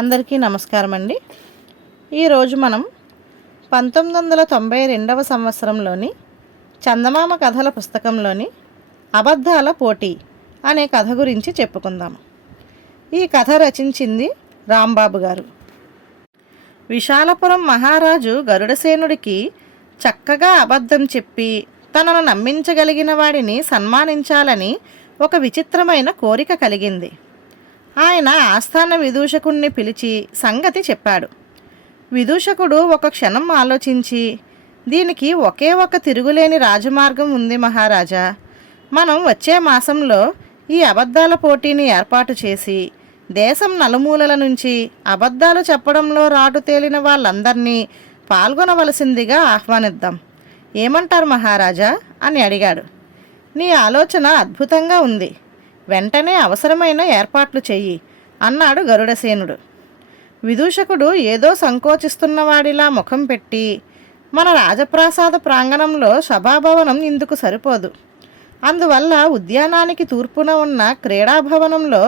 అందరికీ నమస్కారం అండి. ఈరోజు మనం 1992వ సంవత్సరంలోని చందమామ కథల పుస్తకంలోని అబద్ధాల పోటీ అనే కథ గురించి చెప్పుకుందాం. ఈ కథ రచించింది రాంబాబు గారు. విశాలపురం మహారాజు గరుడసేనుడికి చక్కగా అబద్ధం చెప్పి తనను నమ్మించగలిగిన వాడిని సన్మానించాలని ఒక విచిత్రమైన కోరిక కలిగింది. ఆయన ఆస్థాన విదూషకుణ్ణి పిలిచి సంగతి చెప్పాడు. విదూషకుడు ఒక క్షణం ఆలోచించి, దీనికి ఒకే ఒక తిరుగులేని రాజమార్గం ఉంది మహారాజా. మనం వచ్చే మాసంలో ఈ అబద్ధాల పోటీని ఏర్పాటు చేసి దేశం నలుమూలల నుంచి అబద్ధాలు చెప్పడంలో రాటు తేలిన వాళ్ళందరినీ పాల్గొనవలసిందిగా ఆహ్వానిద్దాం. ఏమంటారు మహారాజా అని అడిగాడు. నీ ఆలోచన అద్భుతంగా ఉంది. వెంటనే అవసరమైన ఏర్పాట్లు చెయ్యి అన్నాడు గరుడసేనుడు. విదూషకుడు ఏదో సంకోచిస్తున్నవాడిలా ముఖం పెట్టి, మన రాజప్రాసాద ప్రాంగణంలో సభాభవనం ఇందుకు సరిపోదు. అందువల్ల ఉద్యానానికి తూర్పున ఉన్న క్రీడాభవనంలో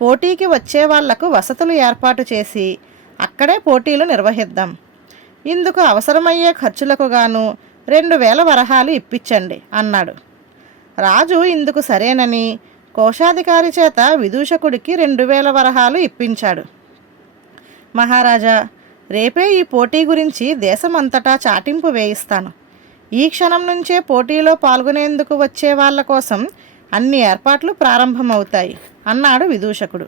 పోటీకి వచ్చే వాళ్లకు వసతులు ఏర్పాటు చేసి అక్కడే పోటీలు నిర్వహిద్దాం. ఇందుకు అవసరమయ్యే ఖర్చులకు గాను 2000 వరహాలు ఇప్పించండి అన్నాడు. రాజు ఇందుకు సరేనని కోశాధికారి చేత విదూషకుడికి 2000 వరహాలు ఇప్పించాడు. మహారాజా, రేపే ఈ పోటీ గురించి దేశమంతటా చాటింపు వేయిస్తాను. ఈ క్షణం నుంచే పోటీలో పాల్గొనేందుకు వచ్చే వాళ్ళ కోసం అన్ని ఏర్పాట్లు ప్రారంభమవుతాయి అన్నాడు విదూషకుడు.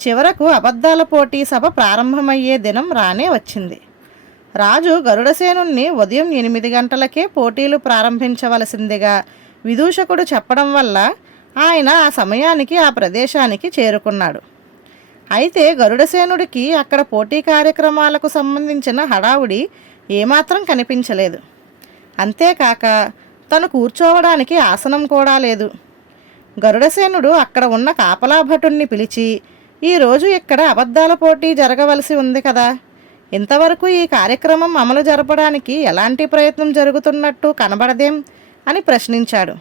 చివరకు అబద్ధాల పోటీ సభ ప్రారంభమయ్యే దినం రానే వచ్చింది. రాజు గరుడసేనుణ్ణి ఉదయం 8 గంటలకే పోటీలు ప్రారంభించవలసిందిగా విదూషకుడు చెప్పడం వల్ల ఆయన ఆ సమయానికి ఆ ప్రదేశానికి చేరుకున్నాడు. అయితే గరుడసేనుడికి అక్కడ పోటీ కార్యక్రమాలకు సంబంధించిన హడావుడి ఏమాత్రం కనిపించలేదు. అంతేకాక తను కూర్చోవడానికి ఆసనం కూడా లేదు. గరుడసేనుడు అక్కడ ఉన్న కాపలా భటుణ్ణి పిలిచి, ఈరోజు ఇక్కడ అబద్ధాల పోటీ జరగవలసి ఉంది కదా, ఇంతవరకు ఈ కార్యక్రమం అమలు జరపడానికి ఎలాంటి ప్రయత్నం జరుగుతున్నట్టు కనబడదేం అని ప్రశ్నించాడు.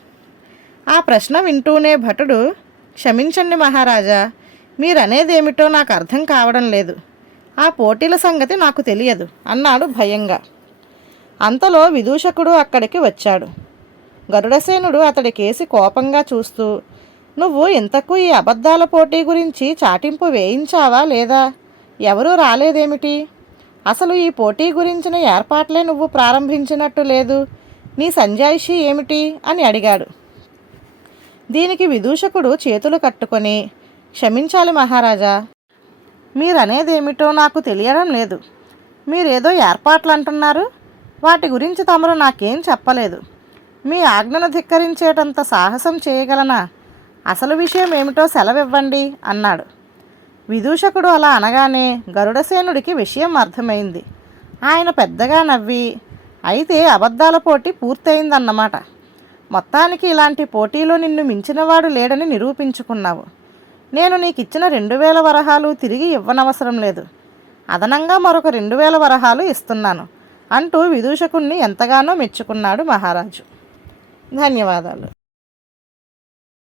ఆ ప్రశ్న వింటూనే భటుడు, క్షమించండి మహారాజా, మీరనేదేమిటో నాకు అర్థం కావడం లేదు. ఆ పోటీల సంగతి నాకు తెలియదు అన్నాడు భయంగా. అంతలో విదూషకుడు అక్కడికి వచ్చాడు. గరుడసేనుడు అతడి కేసి కోపంగా చూస్తూ, నువ్వు ఇంతకు ఈ అబద్ధాల పోటీ గురించి చాటింపు వేయించావా లేదా? ఎవరూ రాలేదేమిటి? అసలు ఈ పోటీ గురించిన ఏర్పాట్లే నువ్వు ప్రారంభించినట్టు లేదు. నీ సంజాయిషీ ఏమిటి అని అడిగాడు. దీనికి విదూషకుడు చేతులు కట్టుకొని, క్షమించాలి మహారాజా, మీరనేదేమిటో నాకు తెలియడం లేదు. మీరేదో ఏర్పాట్లు అంటున్నారు, వాటి గురించి తమరు నాకేం చెప్పలేదు. మీ ఆజ్ఞను ధిక్కరించేటంత సాహసం చేయగలనా? అసలు విషయం ఏమిటో సెలవివ్వండి అన్నాడు. విదూషకుడు అలా అనగానే గరుడసేనుడికి విషయం అర్థమైంది. ఆయన పెద్దగా నవ్వి, అయితే అబద్ధాల పోటీ పూర్తయిందన్నమాట. మొత్తానికి ఇలాంటి పోటీలో నిన్ను మించినవాడు లేడని నిరూపించుకున్నావు. నేను నీకిచ్చిన 2000 వరహాలు తిరిగి ఇవ్వనవసరం లేదు. అదనంగా మరొక 2000 వరహాలు ఇస్తున్నాను అంటూ విదూషకుణ్ణి ఎంతగానో మెచ్చుకున్నాడు మహారాజు. ధన్యవాదాలు.